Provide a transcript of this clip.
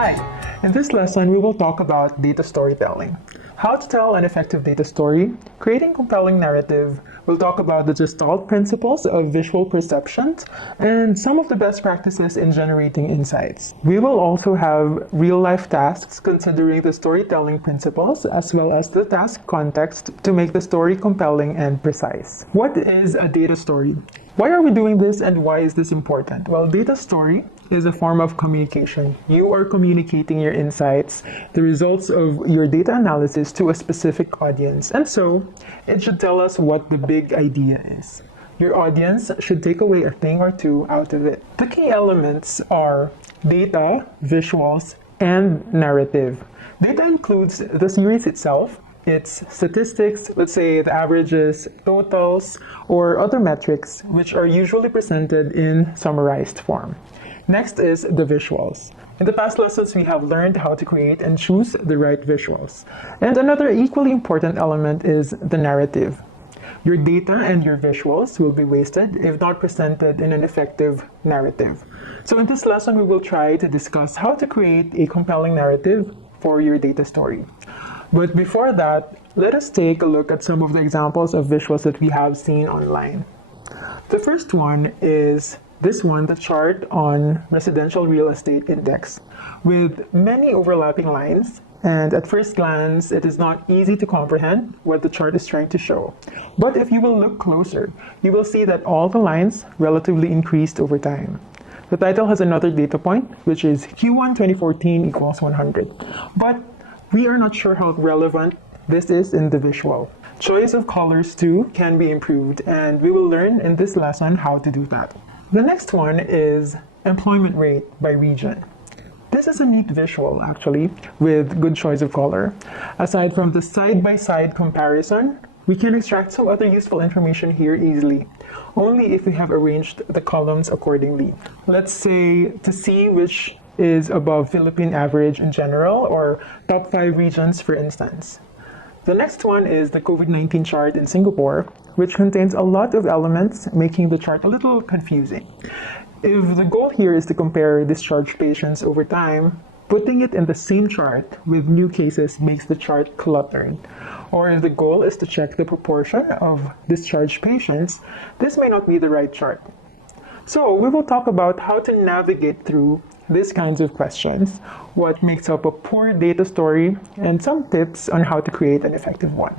Hi! In this lesson, we will talk about data storytelling. How to tell an effective data story, creating compelling narrative. We'll talk about the Gestalt principles of visual perceptions and some of the best practices in generating insights. We will also have real-life tasks considering the storytelling principles as well as the task context to make the story compelling and precise. What is a data story? Why are we doing this and why is this important? Well, data story is a form of communication. You are communicating your insights, the results of your data analysis to a specific audience. And so, it should tell us what the big idea is. Your audience should take away a thing or two out of it. The key elements are data, visuals, and narrative. Data includes the series itself, its statistics, let's say the averages, totals, or other metrics, which are usually presented in summarized form. Next is the visuals. In the past lessons, we have learned how to create and choose the right visuals. And another equally important element is the narrative. Your data and your visuals will be wasted if not presented in an effective narrative. So in this lesson, we will try to discuss how to create a compelling narrative for your data story. But before that, let us take a look at some of the examples of visuals that we have seen online. The first one is this one, the chart on residential real estate index, with many overlapping lines. And at first glance, it is not easy to comprehend what the chart is trying to show. But if you will look closer, you will see that all the lines relatively increased over time. The title has another data point, which is Q1 2014 equals 100. But we are not sure how relevant this is in the visual. Choice of colors too can be improved, and we will learn in this lesson how to do that. The next one is employment rate by region. This is a neat visual actually, with good choice of color. Aside from the side-by-side comparison, we can extract some other useful information here easily, only if we have arranged the columns accordingly. Let's say to see which is above Philippine average in general, or top 5 regions for instance. The next one is the COVID-19 chart in Singapore, which contains a lot of elements, making the chart a little confusing. If the goal here is to compare discharged patients over time, putting it in the same chart with new cases makes the chart cluttered. Or if the goal is to check the proportion of discharged patients, this may not be the right chart. So we will talk about how to navigate through these kinds of questions, what makes up a poor data story, and some tips on how to create an effective one.